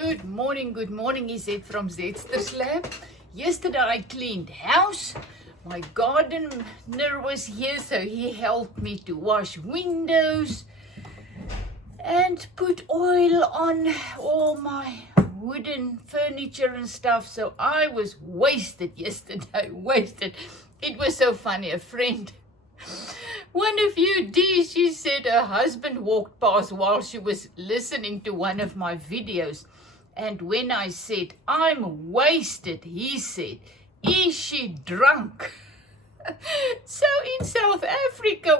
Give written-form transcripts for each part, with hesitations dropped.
Good morning, he said from Zetster's lab. Yesterday I cleaned house. My gardener was here, so he helped me to wash windows and put oil on all my wooden furniture and stuff. So I was wasted yesterday, wasted. It was so funny. A friend, one of you, Dee, she said her husband walked past while she was listening to one of my videos. And when I said, I'm wasted, he said, is she drunk? So in South Africa,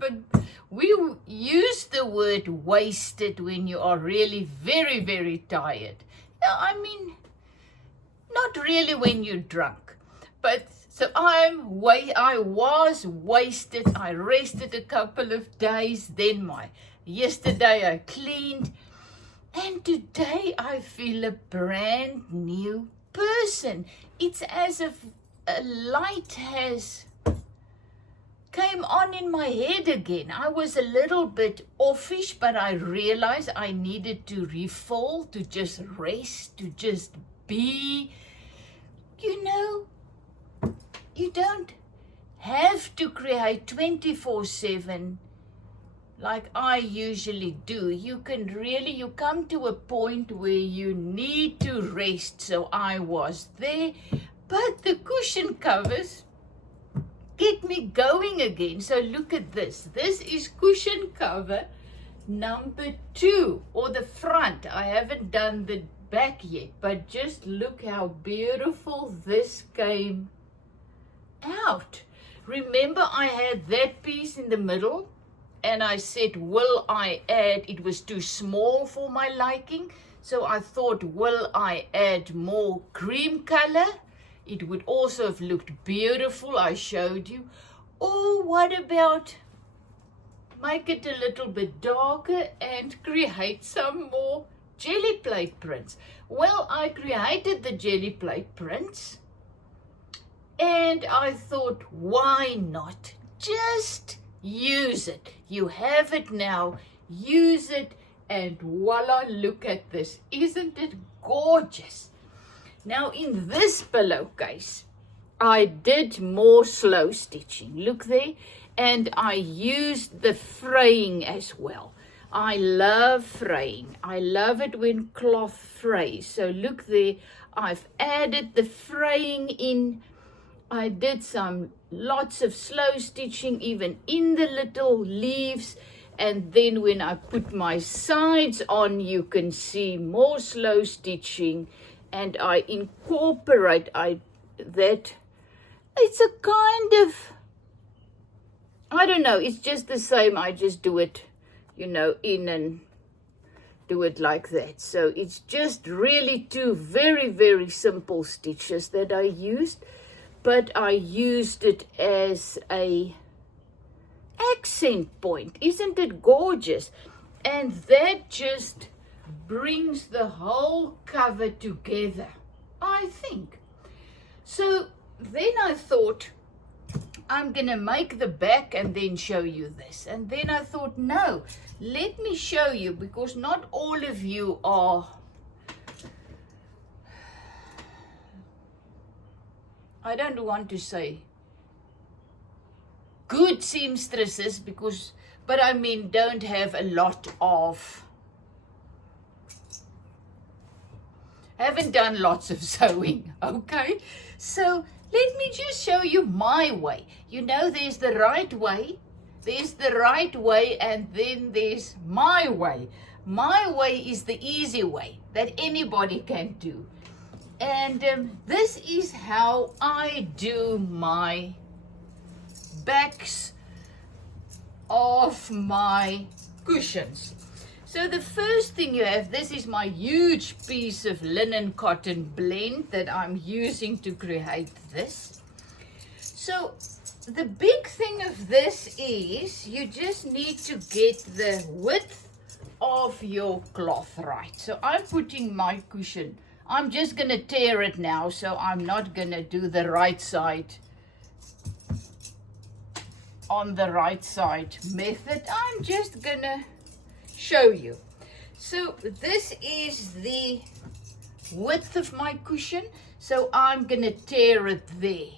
but we use the word wasted when you are really very, very tired. I mean, not really when you're drunk, but so I was wasted. I rested a couple of days. Then yesterday I cleaned, and today I feel a brand new person. It's as if a light has came on in my head again. I was a little bit offish, but I realized I needed to refill, to just rest, to just be. You know, you don't have to create 24/7 like I usually do. You come to a point where you need to rest. So I was there, but the cushion covers get me going again. So look at this. This is cushion cover number 2, or the front. I haven't done the back yet, but just look how beautiful this came out. Remember, I had that piece in the middle, and I said, will I add, it was too small for my liking, so I thought, will I add more cream color? It would also have looked beautiful, I showed you. Or what about make it a little bit darker and create some more jelly plate prints? Well, I created the jelly plate prints, and I thought, why not? Just use it. You have it now. Use it, and voila, look at this. Isn't it gorgeous? Now in this pillowcase, I did more slow stitching. Look there. And I used the fraying as well. I love fraying. I love it when cloth frays. So look there. I've added the fraying in. I did lots of slow stitching even in the little leaves, and then when I put my sides on, you can see more slow stitching, and I incorporate that. It's a kind of, I don't know, it's just the same. I just do it, in and do it like that. So it's just really 2 very, very simple stitches that I used. But I used it as a accent point. Isn't it gorgeous? And that just brings the whole cover together, I think. So then I thought, I'm going to make the back and then show you this. And then I thought, no, let me show you, because not all of you are, I don't want to say good seamstresses, but I mean don't have a lot of, haven't done lots of sewing, okay? So let me just show you my way. There's the right way, and then there's my way. My way is the easy way that anybody can do. And this is how I do my backs of my cushions. So the first thing you have, this is my huge piece of linen cotton blend that I'm using to create this. So the big thing of this is you just need to get the width of your cloth right. So I'm putting my cushion, I'm just going to tear it now, so I'm not going to do the right side on the right side method. I'm just going to show you. So this is the width of my cushion. So I'm gonna tear it there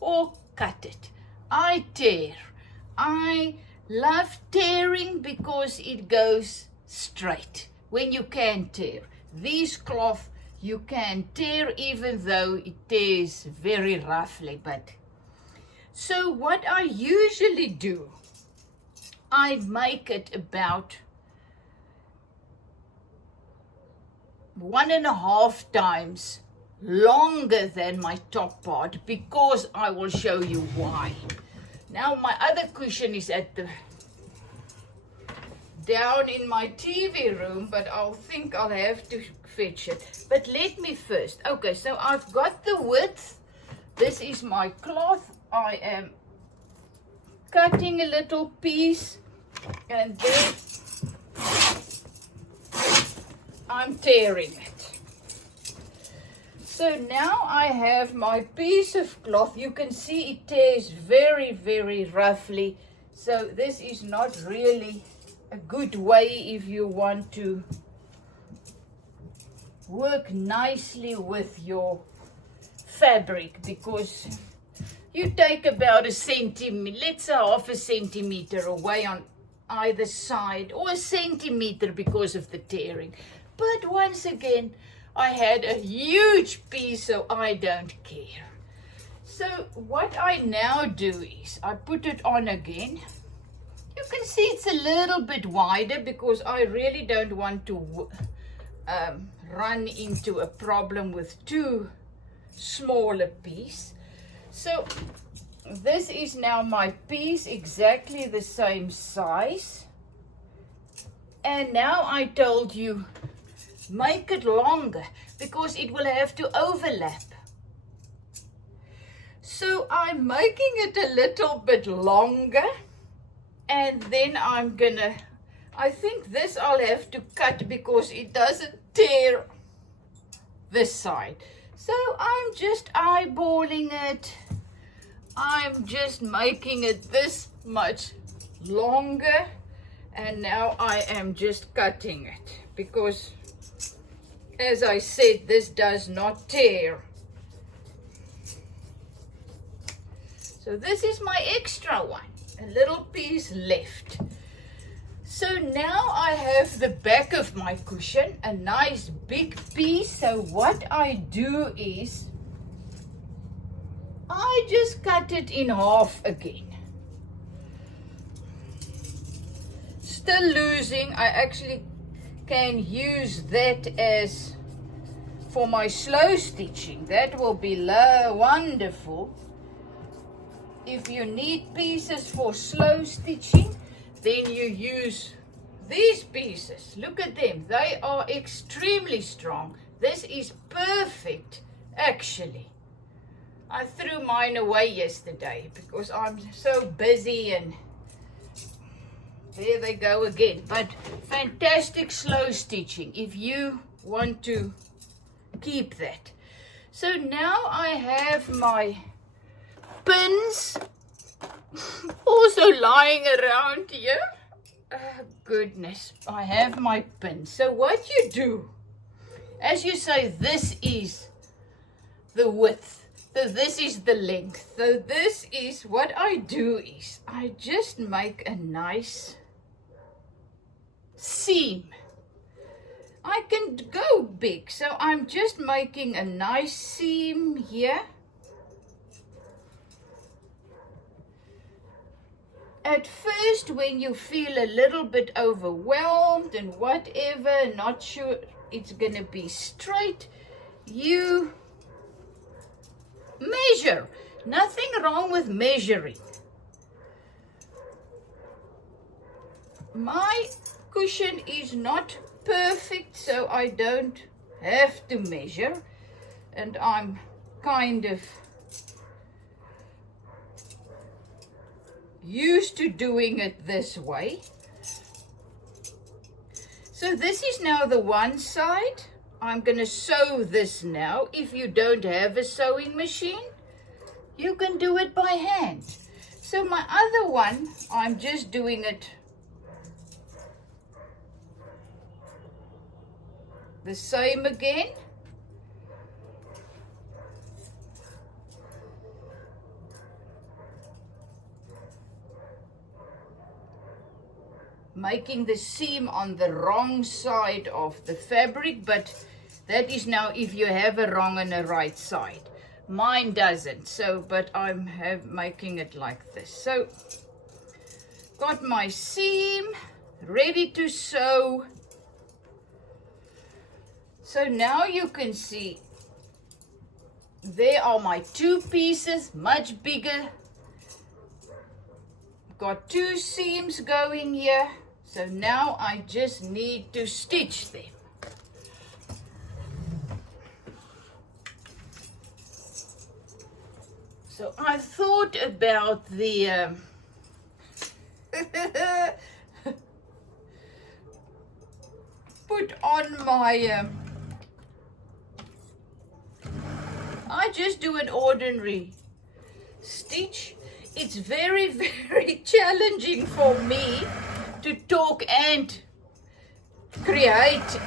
or cut it. I tear. I love tearing because it goes straight when you can tear. These cloth you can tear even though it tears very roughly. But so what I usually do, I make it about 1.5 times longer than my top part, because I will show you why. Now my other cushion is at the down in my TV room, but I'll have to fetch it. But let me first, okay, so I've got the width. This is my cloth. I am cutting a little piece and then I'm tearing it. So now I have my piece of cloth. You can see it tears very, very roughly. So this is not really a good way if you want to work nicely with your fabric, because you take about a centimeter, let's say half a centimeter away on either side, or a centimeter because of the tearing. But once again, I had a huge piece, so I don't care. So what I now do is I put it on again. You can see it's a little bit wider because I really don't want to run into a problem with too small a piece. So this is now my piece, exactly the same size. And now I told you, make it longer because it will have to overlap. So I'm making it a little bit longer, and then I think this I'll have to cut because it doesn't tear this side. So I'm just eyeballing it. I'm just making it this much longer, and now I am just cutting it because, as I said, this does not tear. So this is my extra one, a little piece left. So now I have the back of my cushion, a nice big piece. So what I do is I just cut it in half again. Still losing. I actually can use that as for my slow stitching. That will be wonderful. If you need pieces for slow stitching, then you use these pieces. Look at them. They are extremely strong. This is perfect, actually. I threw mine away yesterday because I'm so busy, and there they go again. But fantastic slow stitching if you want to keep that. So now I have my pins also lying around here. Oh, goodness, I have my pins. So what you do, as you say, this is the width. So this is the length. So this is what I do is I just make a nice seam. I can go big, so I'm just making a nice seam here. At first, when you feel a little bit overwhelmed and whatever, not sure it's gonna be straight, you measure. Nothing wrong with measuring. My cushion is not perfect, so I don't have to measure, and I'm kind of used to doing it this way. So this is now the one side. I'm going to sew this now. If you don't have a sewing machine, you can do it by hand. So my other one, I'm just doing it the same again. Making the seam on the wrong side of the fabric, but that is now if you have a wrong and a right side. Mine doesn't, so but I'm making it like this. So got my seam ready to sew. So now you can see there are my two pieces, much bigger. Got two seams going here. So now I just need to stitch them. So I thought about the put on my I just do an ordinary stitch. It's very, very challenging for me to talk and create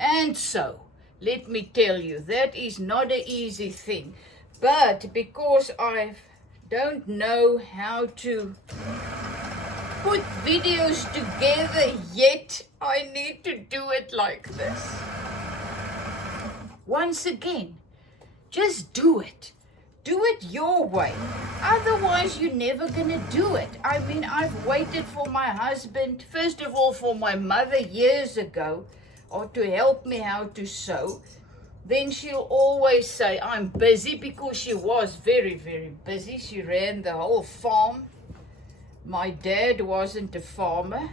and sew. Let me tell you, that is not an easy thing. But because I don't know how to put videos together yet, I need to do it like this. Once again, just do it. Do it your way. Otherwise, you're never going to do it. I mean, I've waited for my husband, first of all, for my mother years ago, or to help me how to sew. Then she'll always say, I'm busy, because she was very, very busy. She ran the whole farm. My dad wasn't a farmer.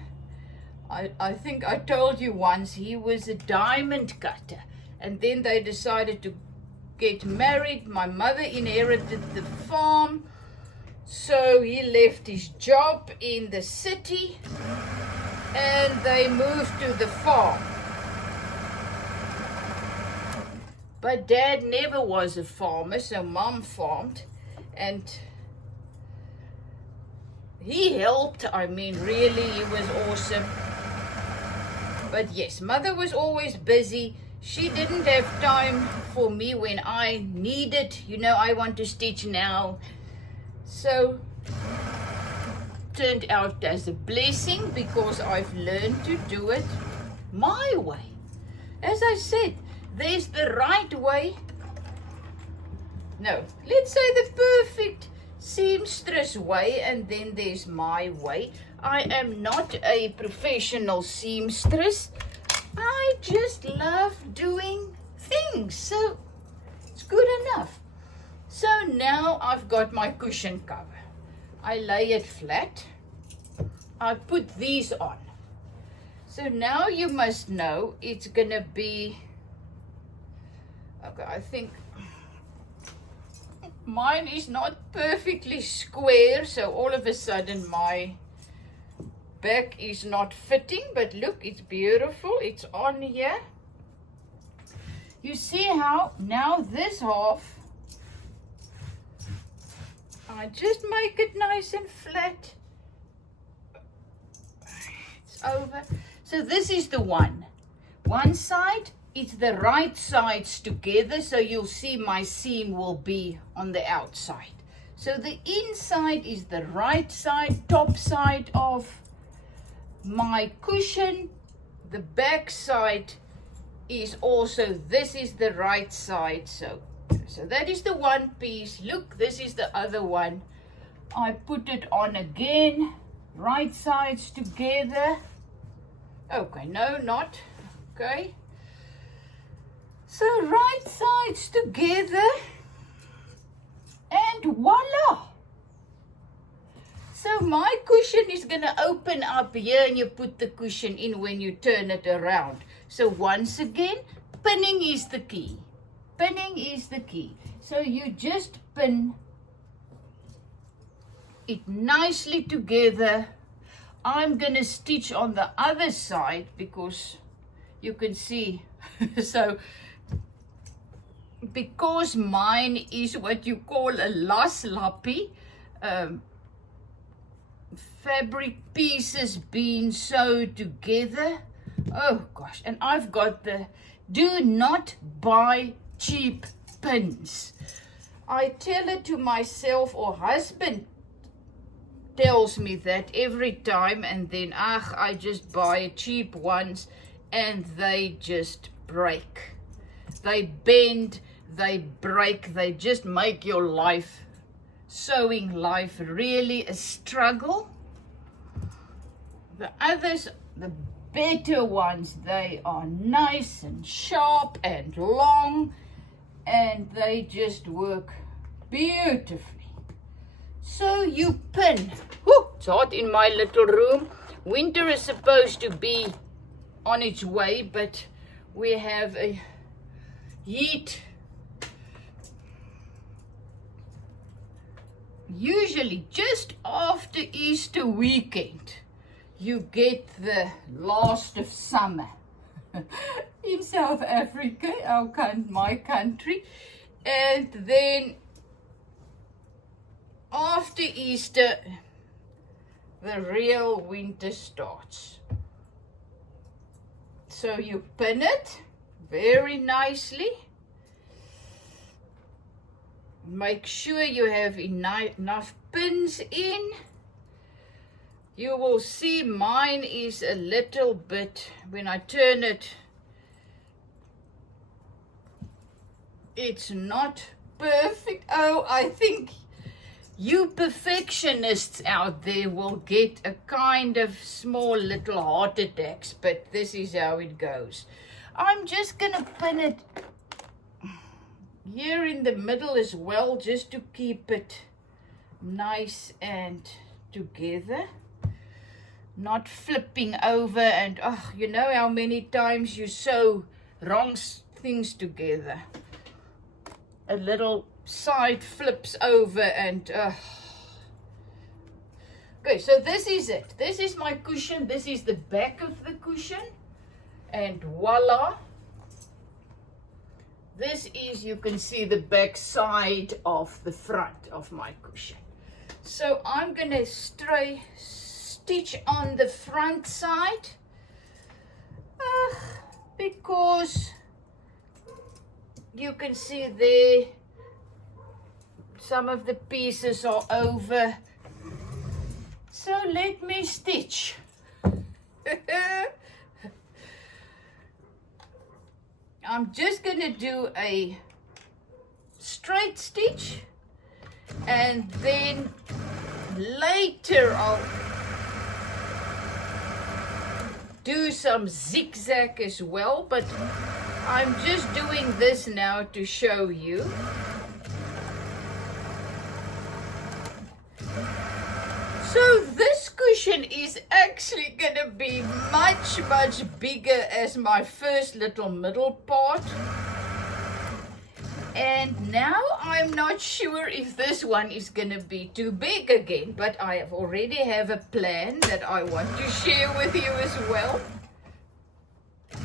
I think I told you once, he was a diamond cutter. And then they decided to get married. My mother inherited the farm, so he left his job in the city and they moved to the farm. But Dad never was a farmer, so Mom farmed, and he helped. I mean, really, he was awesome. But yes, Mother was always busy. She didn't have time for me when I needed, I want to stitch now. So, turned out as a blessing, because I've learned to do it my way. As I said, there's the right way. No, let's say the perfect seamstress way, and then there's my way. I am not a professional seamstress. I just love doing things, so it's good enough. So now I've got my cushion cover. I lay it flat. I put these on. So now you must know it's gonna be, okay, I think mine is not perfectly square, so all of a sudden my back is not fitting, but look, it's beautiful. It's on here. You see how now this half, I just make it nice and flat. It's over. So this is the one side. It's the right sides together, so you'll see my seam will be on the outside. So the inside is the right side, top side of my cushion. The back side is also, this is the right side. So that is the one piece. Look, this is the other one. I put it on again, right sides together. Okay, no, not okay. So right sides together, and voila. So my cushion is going to open up here, and you put the cushion in when you turn it around. So once again, pinning is the key. Pinning is the key. So you just pin it nicely together. I'm going to stitch on the other side because you can see. So because mine is what you call a loslappie, fabric pieces being sewed together. Oh gosh, and I've got the do not buy cheap pins. I tell it to myself, or husband tells me that every time, and then I just buy cheap ones and they just break. They bend, they break, they just make your life, sewing life, really a struggle. The others, the better ones, they are nice and sharp and long, and they just work beautifully. So you pin. Whew, it's hot in my little room. Winter is supposed to be on its way, but we have a heat. Usually just after Easter weekend, you get the last of summer in South Africa, my country. And then after Easter, the real winter starts. So you pin it very nicely. Make sure you have enough pins in. You will see mine is a little bit, when I turn it, it's not perfect. Oh, I think you perfectionists out there will get a kind of small little heart attacks, but this is how it goes. I'm just gonna pin it here in the middle as well, just to keep it nice and together, not flipping over. And you know how many times you sew wrong things together, a little side flips over, and okay, so this is it. This is my cushion. This is the back of the cushion, and voila, this is, you can see the back side of the front of my cushion. So I'm gonna stitch on the front side because you can see there some of the pieces are over. So let me stitch. I'm just gonna do a straight stitch, and then later I'll do some zigzag as well, but I'm just doing this now to show you. So this cushion is actually gonna be much, much bigger as my first little middle part. And now I'm not sure if this one is gonna be too big again, but I already have a plan that I want to share with you as well. As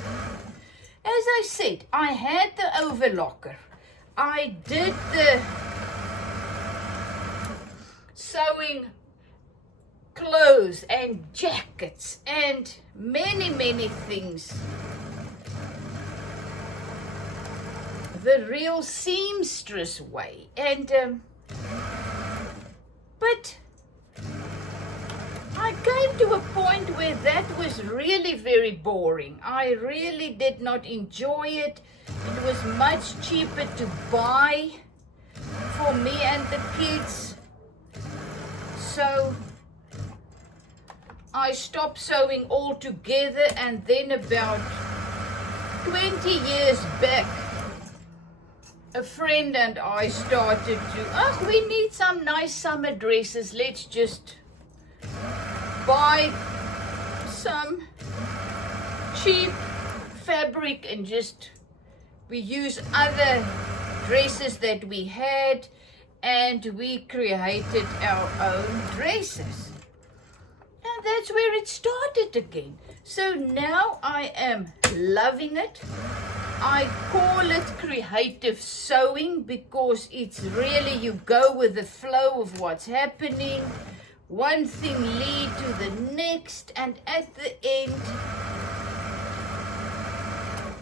I said, I had the overlocker. I did the sewing clothes and jackets and many, many things. The real seamstress way. And but I came to a point where that was really very boring. I really did not enjoy it. It was much cheaper to buy for me and the kids. So I stopped sewing altogether, and then about 20 years back, a friend and I started to, we need some nice summer dresses. Let's just buy some cheap fabric and we use other dresses that we had, and we created our own dresses. And that's where it started again. So now I am loving it. I call it creative sewing because it's really, you go with the flow of what's happening. one thing lead to the next, and at the end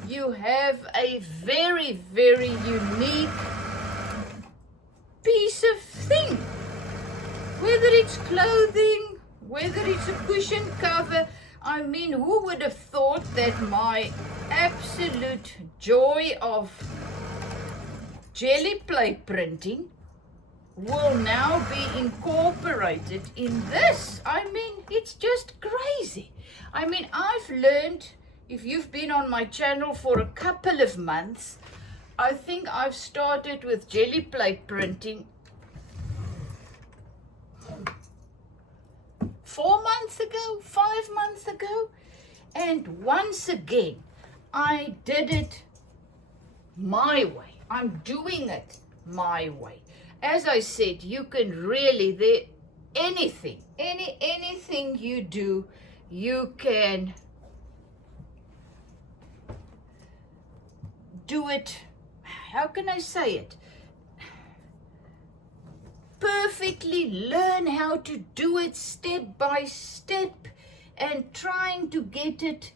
you have a very, very unique piece of thing. Whether it's clothing, whether it's a cushion cover, I mean, who would have thought that my absolute joy of jelly plate printing will now be incorporated in this? I mean, it's just crazy. I mean, I've learned, if you've been on my channel for a couple of months, I think I've started with jelly plate printing 4 months ago, 5 months ago, and once again, I did it my way. I'm doing it my way. As I said, you can really, anything you do, you can do it, how can I say it? Perfectly learn how to do it step by step, and trying to get it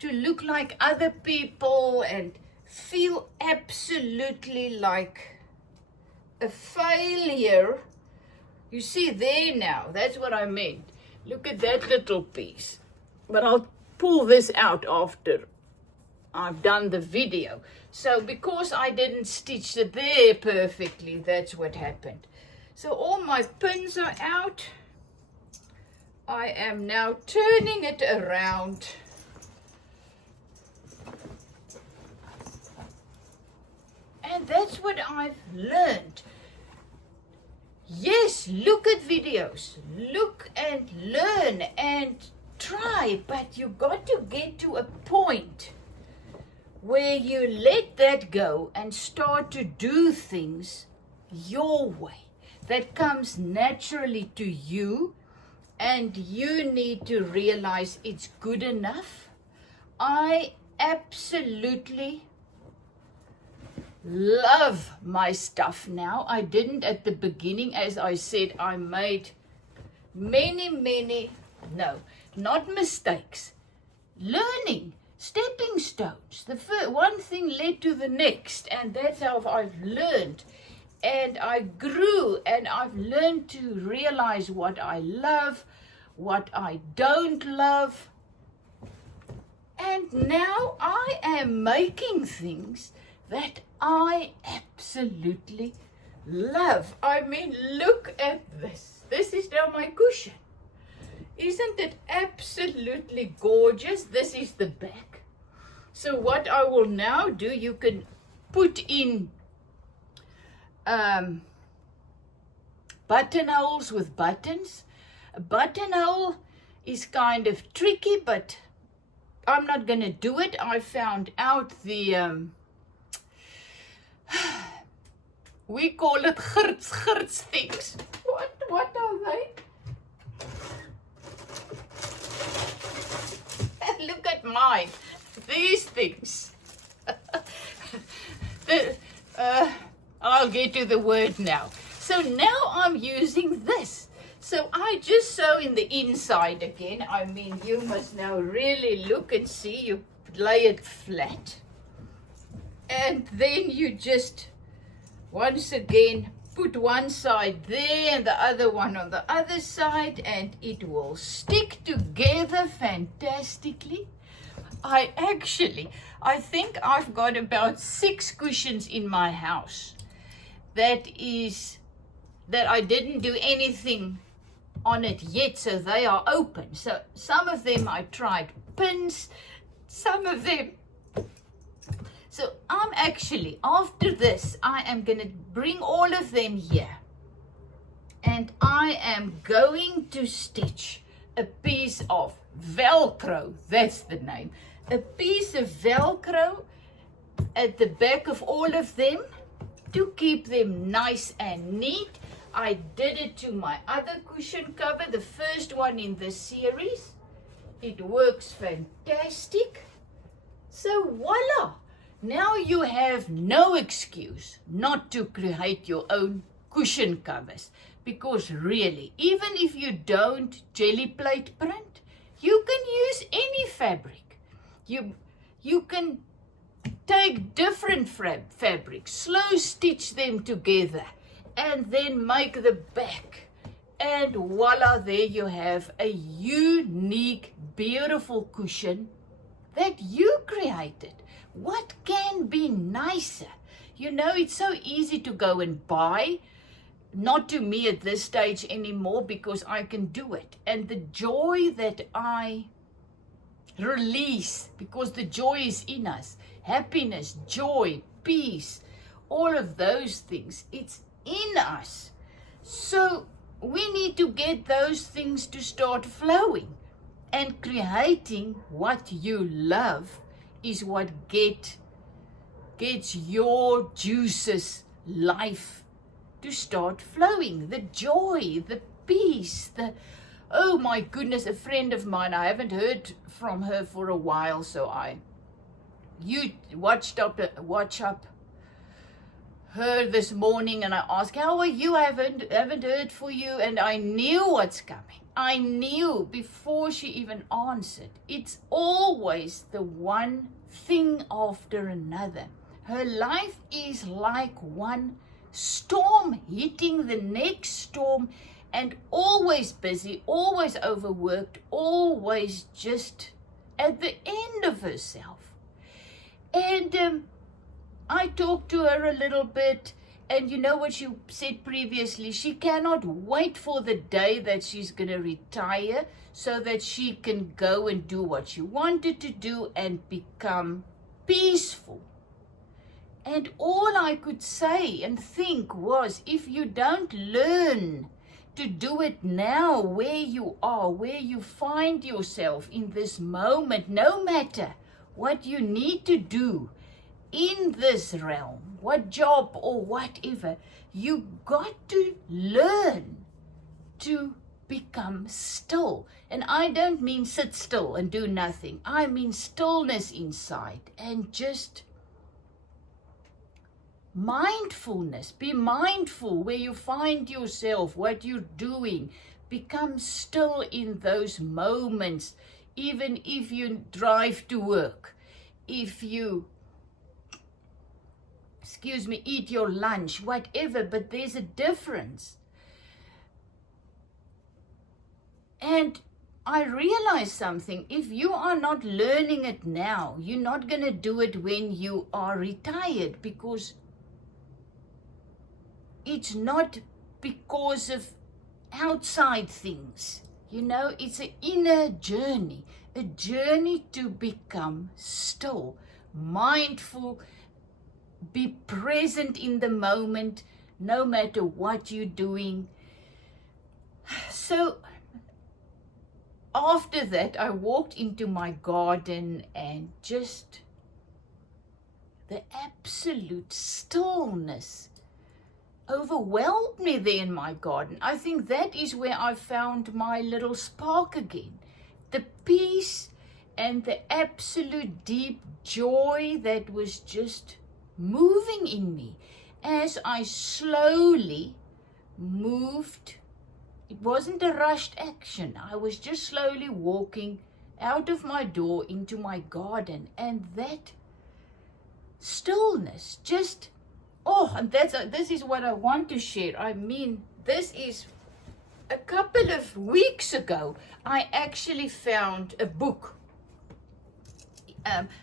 to look like other people and feel absolutely like a failure. You see there now, that's what I meant. Look at that little piece. But I'll pull this out after I've done the video. So because I didn't stitch it there perfectly, that's what happened. So all my pins are out. I am now turning it around. And that's what I've learned. Yes, look at videos. Look and learn and try. But you got to get to a point where you let that go and start to do things your way. That comes naturally to you, and you need to realize it's good enough. I absolutely love my stuff now. I didn't at the beginning. As I said, I made many, no, not mistakes, learning, stepping stones. The one thing led to the next, and that's how I've learned. And I grew, and I've learned to realize what I love, what I don't love. And now I am making things that I absolutely love. I mean, look at this. This is now my cushion. Isn't it absolutely gorgeous? This is the back. So what I will now do, you can put in buttonholes with buttons. A buttonhole is kind of tricky, but I'm not going to do it. I found out the we call it girts things. What are they? Look at mine. These things. I'll get to the word now. So now I'm using this. So I just sew in the inside again. I mean, you must now really look and see. You lay it flat. And then you just, once again, put one side there and the other one on the other side, and it will stick together fantastically. I think I've got about 6 cushions in my house that I didn't do anything on it yet, so they are open. So some of them I tried pins, some of them. So I'm actually, after this, I am going to bring all of them here, and I am going to stitch a piece of Velcro. That's the name. A piece of Velcro at the back of all of them to keep them nice and neat. I did it to my other cushion cover, the first one in this series. It works fantastic. So voila! Now you have no excuse not to create your own cushion covers, because really, even if you don't jelly plate print, you can use any fabric. You can take different fabrics, slow stitch them together, and then make the back. And voila, there you have a unique, beautiful cushion that you created. What can be nicer? You know, it's so easy to go and buy. Not to me at this stage anymore, because I can do it. And the joy that I release, because the joy is in us, happiness, joy, peace, all of those things, it's in us. So we need to get those things to start flowing, and creating what you love is what gets your juices, life, to start flowing. The joy, the peace, oh my goodness, a friend of mine, I haven't heard from her for a while, so you watch up her this morning, and I asked, how are you? I haven't heard for you. And I knew what's coming. I knew before she even answered. It's always the one thing after another. Her life is like one storm hitting the next storm, and always busy, always overworked, always just at the end of herself. And I talked to her a little bit, and you know what she said previously? She cannot wait for the day that she's going to retire so that she can go and do what she wanted to do and become peaceful. And all I could say and think was, if you don't learn to do it now, where you are, where you find yourself in this moment, no matter what you need to do in this realm, what job or whatever, you got to learn to become still. And I don't mean sit still and do nothing. I mean stillness inside, and just mindfulness. Be mindful where you find yourself, what you're doing. Become still in those moments, even if you drive to work, if you eat your lunch, whatever, but there's a difference. And I realize something. If you are not learning it now, you're not going to do it when you are retired, because it's not because of outside things. You know, it's an inner journey, a journey to become still, mindful, be present in the moment, no matter what you're doing. So after that, I walked into my garden, and just the absolute stillness overwhelmed me there in my garden. I think that is where I found my little spark again. The peace and the absolute deep joy that was just moving in me as I slowly moved. It wasn't a rushed action. I was just slowly walking out of my door into my garden, and that stillness just, and this is what I want to share. I mean, this is a couple of weeks ago, I actually found a book.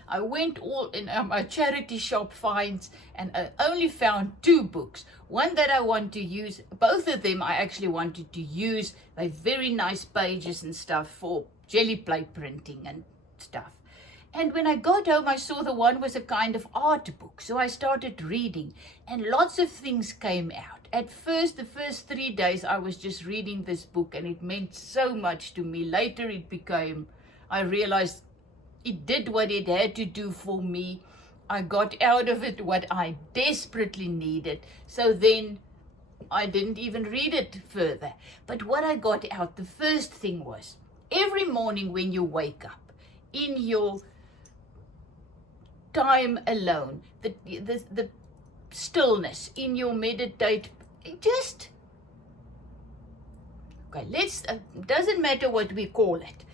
I went all in my charity shop finds, and I only found 2 books. One that I want to use, both of them I actually wanted to use. They're very nice pages and stuff for jelly plate printing and stuff. And when I got home, I saw the one was a kind of art book. So I started reading, and lots of things came out. At first, the first 3 days, I was just reading this book, and it meant so much to me. Later I realized it did what it had to do for me. I got out of it what I desperately needed. So then I didn't even read it further. But what I got out, the first thing was, every morning when you wake up, in your time alone, the stillness, in your just, okay, doesn't matter what we call it.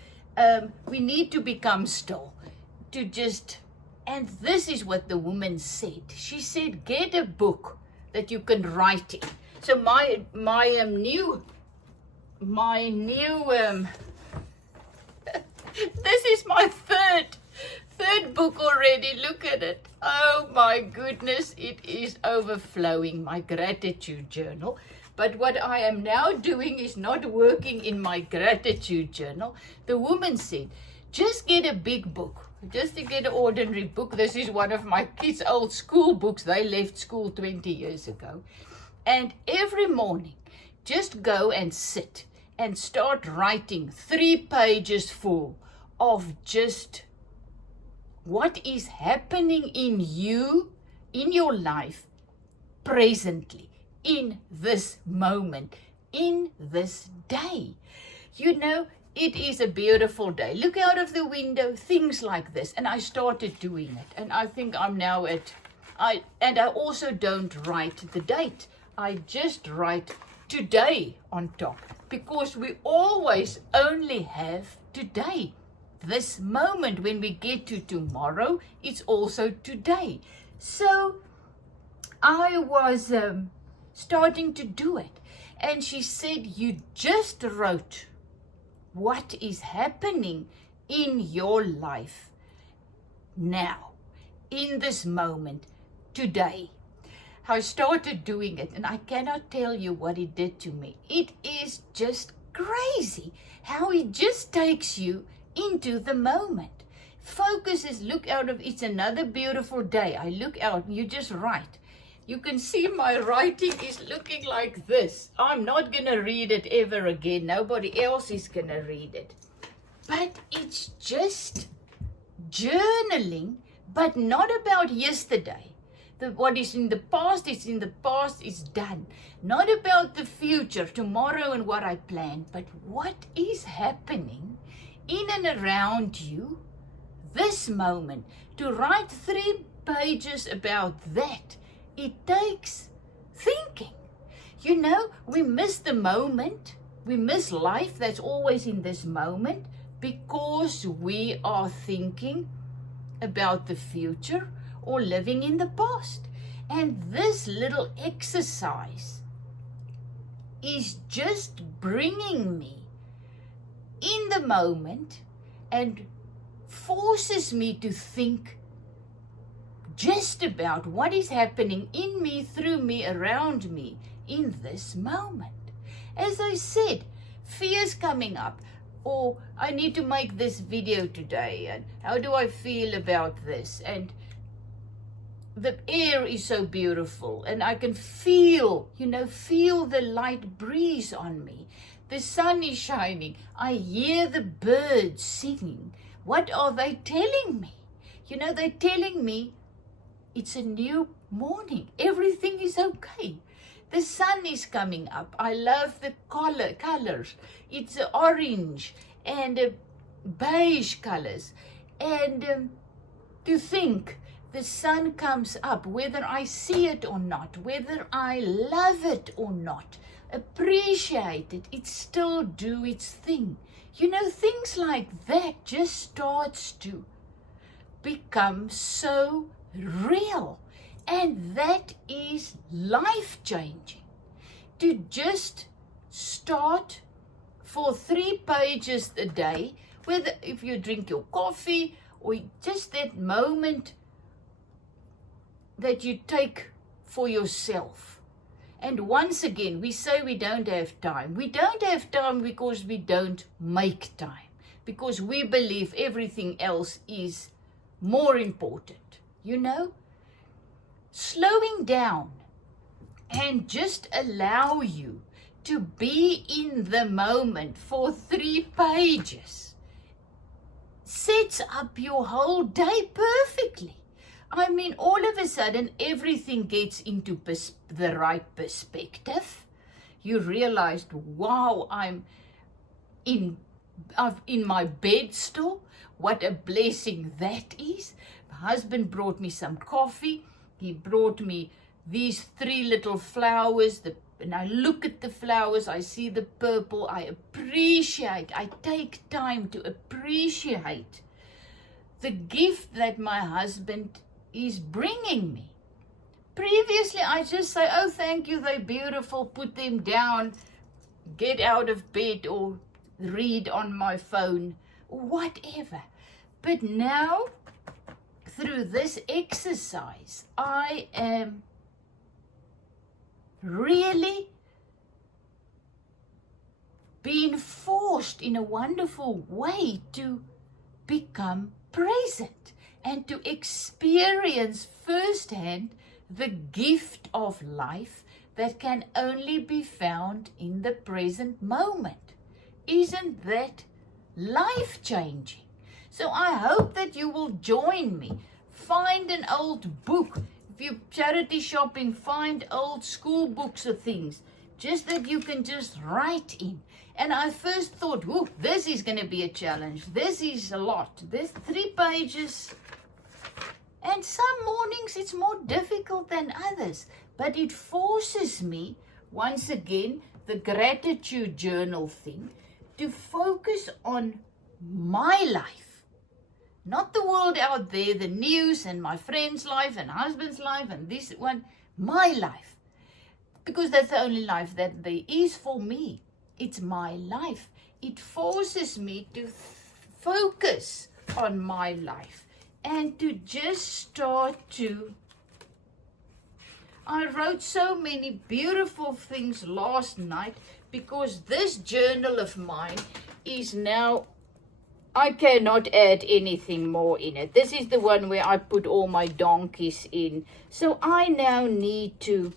We need to become still, to just, and this is what the woman said. She said, get a book that you can write in. So my new this is my third book already. Look at it. Oh my goodness, it is overflowing, my gratitude journal. But what I am now doing is not working in my gratitude journal. The woman said, just get a big book. Just to get an ordinary book. This is one of my kids' old school books. They left school 20 years ago. And every morning, just go and sit and start writing 3 pages full of just what is happening in you, in your life, presently, in this moment, in this day. You know, it is a beautiful day. Look out of the window, things like this. And I started doing it. And I think I'm now I also don't write the date. I just write today on top, because we always only have today. This moment, when we get to tomorrow, it's also today. So I was starting to do it. And she said, you just wrote what is happening in your life now, in this moment, today. I started doing it, and I cannot tell you what it did to me. It is just crazy how it just takes you into the moment. Focus is, look out of, it's another beautiful day. I look out, you just write. You can see my writing is looking like this. I'm not going to read it ever again. Nobody else is going to read it. But it's just journaling, but not about yesterday. What is in the past is in the past, is done. Not about the future, tomorrow and what I plan, but what is happening in and around you this moment. To write 3 pages about that, it takes thinking. You know, we miss the moment. We miss life that's always in this moment, because we are thinking about the future or living in the past. And this little exercise is just bringing me in the moment and forces me to think just about what is happening in me, through me, around me in this moment. As I said, fears coming up, or I need to make this video today, and how do I feel about this? And the air is so beautiful, and I can feel the light breeze on me. The sun is shining. I hear the birds singing. What are they telling me? You know, they're telling me it's a new morning. Everything is okay. The sun is coming up. I love the colors. It's orange and beige colors. And to think the sun comes up, whether I see it or not, whether I love it or not, appreciate it, it still do its thing. You know, things like that just starts to become so real. And that is life-changing. To just start for 3 pages a day, whether if you drink your coffee or just that moment that you take for yourself. And once again, we say we don't have time. We don't have time because we don't make time, because we believe everything else is more important, you know? Slowing down and just allow you to be in the moment for 3 pages sets up your whole day perfectly. I mean, all of a sudden, everything gets into the right perspective. You realized, wow, I'm in my bed still. What a blessing that is. My husband brought me some coffee. He brought me these 3 little flowers, the and I look at the flowers, I see the purple, I take time to appreciate the gift that my husband is bringing me. Previously, I just say, oh, thank you, they're beautiful, put them down, get out of bed or read on my phone, whatever. But now, through this exercise, I am really being forced in a wonderful way to become present and to experience firsthand the gift of life that can only be found in the present moment. Isn't that life-changing? So I hope that you will join me. Find an old book. If you're charity shopping, find old school books or things, just that you can just write in. And I first thought, whoa, this is going to be a challenge. This is a lot. There's 3 pages. And some mornings it's more difficult than others. But it forces me, once again, the gratitude journal thing, to focus on my life. Not the world out there, the news and my friend's life and husband's life and this one, my life. Because that's the only life that there is for me. It's my life. It forces me to focus on my life and to just start to... I wrote so many beautiful things last night because this journal of mine is now... I cannot add anything more in it. This is the one where I put all my donkeys in. So I now need to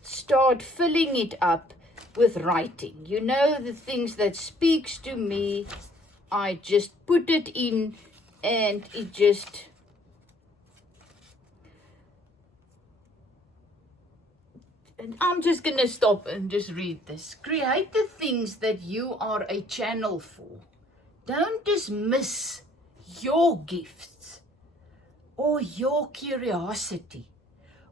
start filling it up with writing. You know, the things that speaks to me, I just put it in and it just... And I'm just going to stop and just read this. Create the things that you are a channel for. Don't dismiss your gifts or your curiosity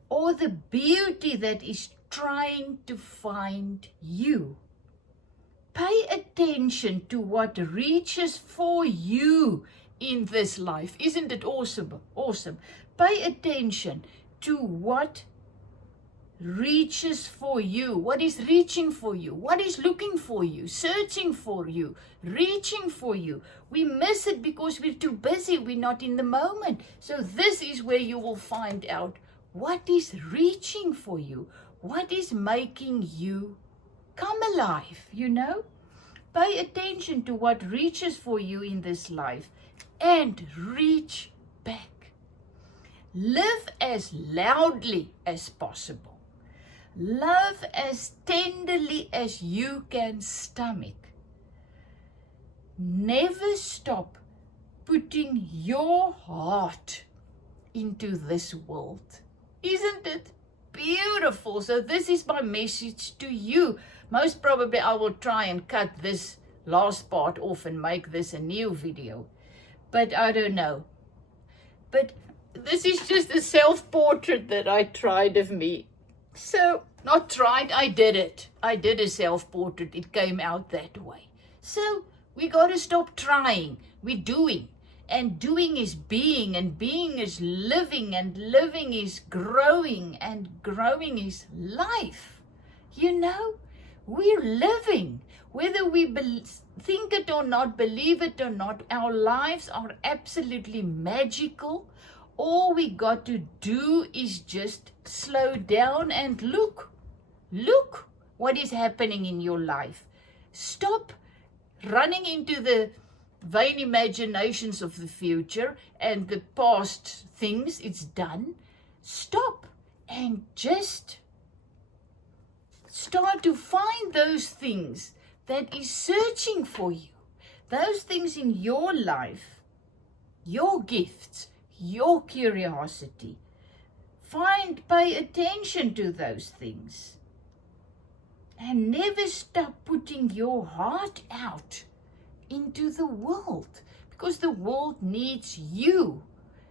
or the beauty that is trying to find you. Pay attention to what reaches for you in this life. Isn't it awesome? Awesome. Pay attention to what reaches for you, what is reaching for you, what is looking for you, searching for you, reaching for you. We miss it because we're too busy, we're not in the moment. So this is where you will find out what is reaching for you, what is making you come alive, you know. Pay attention to what reaches for you in this life and reach back. Live as loudly as possible. Love as tenderly as you can stomach. Never stop putting your heart into this world. Isn't it beautiful? So this is my message to you. Most probably I will try and cut this last part off and make this a new video. But I don't know. But this is just a self-portrait that I tried of me. So, not tried, I did it. I did a self-portrait. It came out that way. So, we got to stop trying. We're doing. And doing is being. And being is living. And living is growing. And growing is life. You know, we're living. Whether we think it or not, believe it or not, our lives are absolutely magical. All we got to do is just slow down and look. Look what is happening in your life. Stop running into the vain imaginations of the future and the past things. It's done. Stop and just start to find those things that is searching for you. Those things in your life, your gifts, your curiosity. Pay attention to those things. And never stop putting your heart out into the world. Because the world needs you.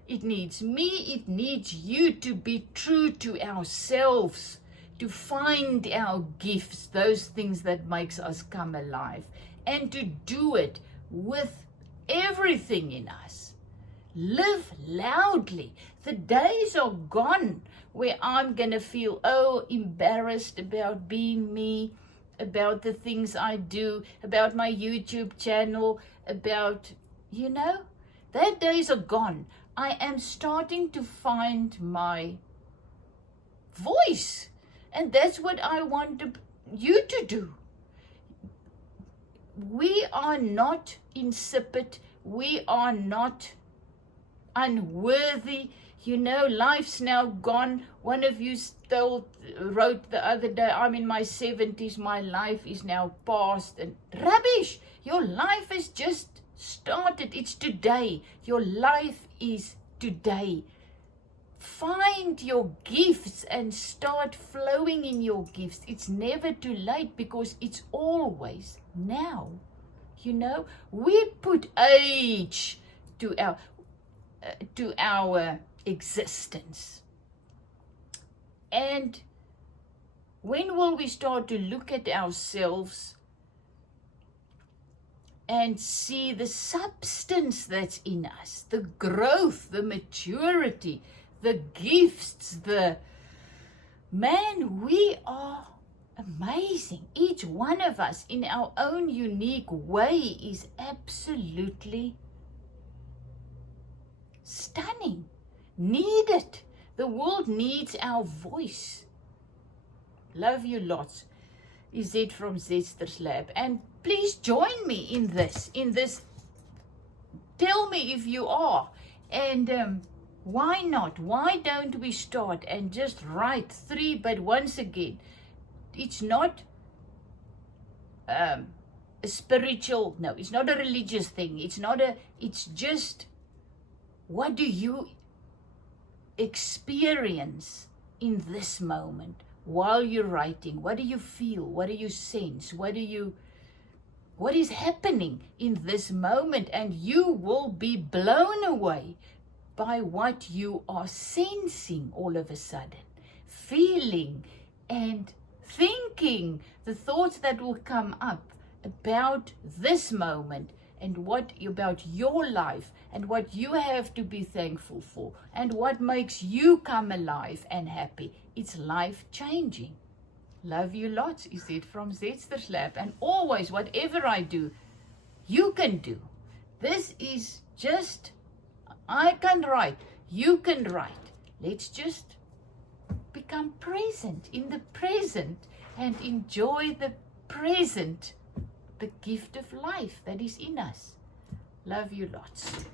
It needs me, it needs you to be true to ourselves. to find our gifts, those things that makes us come alive, and to do it with everything in us. Live loudly. The days are gone where I'm gonna feel embarrassed about being me, about the things I do, about my YouTube channel, about, that days are gone. I am starting to find my voice, and that's what I want you to do. We are not insipid. We are not unworthy. Life's now gone. One of you wrote the other day, I'm in my 70s, my life is now past. And rubbish! Your life has just started. It's today. Your life is today. Find your gifts and start flowing in your gifts. It's never too late, because it's always now. We put age to our existence. And when will we start to look at ourselves and see the substance that's in us, the growth, the maturity, the gifts, we are amazing. Each one of us in our own unique way is absolutely stunning. Needed. The world needs our voice. Love you lots. Izette from Zetster's Lab. And please join me in this. Tell me if you are. And why not? Why don't we start and just write 3? But once again, it's not a spiritual, no, it's not a religious thing. It's just, what do you experience in this moment while you're writing? What do you feel? What do you sense? What is happening in this moment? And you will be blown away by what you are sensing all of a sudden, feeling and thinking, the thoughts that will come up about this moment and about your life and what you have to be thankful for and what makes you come alive and happy. It's life changing. Love you lots. Izette from Zetster's Lab. And always, whatever I do, you can do. This is just, I can write, you can write. Let's just become present in the present and enjoy the present, the gift of life that is in us. Love you lots.